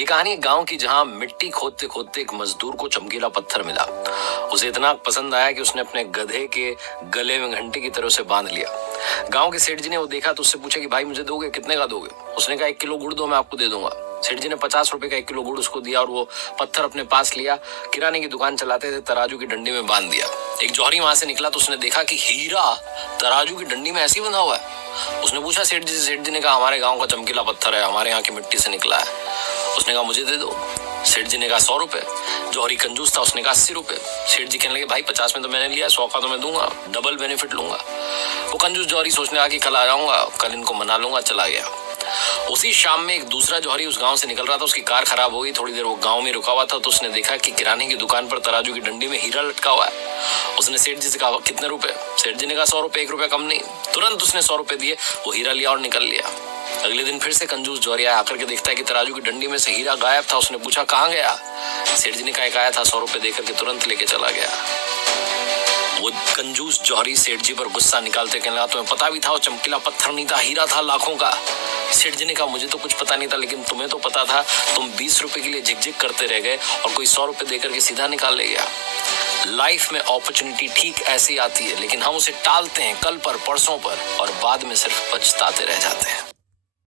ये कहानी एक गांव की जहां मिट्टी खोदते खोदते एक मजदूर को चमकीला पत्थर मिला। उसे इतना पसंद आया कि उसने अपने गधे के गले में घंटे की तरह से बांध लिया। गांव के सेठ जी ने वो देखा तो उससे पूछा कि भाई मुझे दोगे, कितने का दोगे? उसने कहा 1 किलो गुड़ दो, मैं आपको दे दूंगा। सेठ जी ने 50 रुपए का 1 किलो गुड़ उसको दिया और वो पत्थर अपने पास लिया, किराने की दुकान चलाते थे, तराजू की डंडी में बांध दिया। एक जौहरी वहां से निकला तो उसने देखा कि हीरा तराजू की डंडी में ऐसे ही बंधा हुआ है। उसने पूछा सेठ जी से। सेठ जी ने कहा हमारे गांव का चमकीला पत्थर है, हमारे यहाँ की मिट्टी से निकला है। उसने कहा मुझे दे दो। सेठ जी ने कहा 100 रुपए। जौहरी कंजूस था, उसने कहा 80 रुपए। सेठ जी कहने लगे भाई 50 में तो मैंने लिया, 100 का तो मैं दूंगा, डबल बेनिफिट लूंगा। वो कंजूस जौहरी सोचने लगा कि कल आ जाऊंगा, कल इनको मना लूंगा। चला गया। उसी शाम में एक दूसरा जौहरी उस गांव से निकल रहा था। उसकी कार खराब हो गई। थोड़ी देर वो गांव में रुका हुआ था तो उसने देखा कि किराने की दुकान पर तराजू की डंडी में हीरा लटका हुआ है। उसने सेठ जी से कहा कितने रुपए? सेठ जी ने कहा 100 रुपए, 1 रुपया कम नहीं। तुरंत उसने 100 रुपए दिए, वो हीरा लिया और निकल लिया। अगले दिन फिर से कंजूस जौहरी आया, आकर के देखता है कि तराजू की डंडी में से हीरा गायब था। उसने पूछा कहाँ गया? सेठ जी ने कहा एक आया था, 100 रुपए देकर के तुरंत लेके चला गया। वो कंजूस जौहरी सेठ जी पर गुस्सा निकालते कहने लगा तुम्हें पता भी था वो चमकीला पत्थर नहीं था, हीरा था लाखों का। सेठ जी ने कहा मुझे तो कुछ पता नहीं था, लेकिन तुम्हें तो पता था। तुम 20 रुपए के लिए झिकझिक करते रह गए और कोई 100 रुपए देकर के सीधा निकाल ले गया। लाइफ में अपॉर्चुनिटी ठीक ऐसी आती है, लेकिन हम उसे टालते हैं कल पर, परसों पर, और बाद में सिर्फ पछताते रह जाते हैं।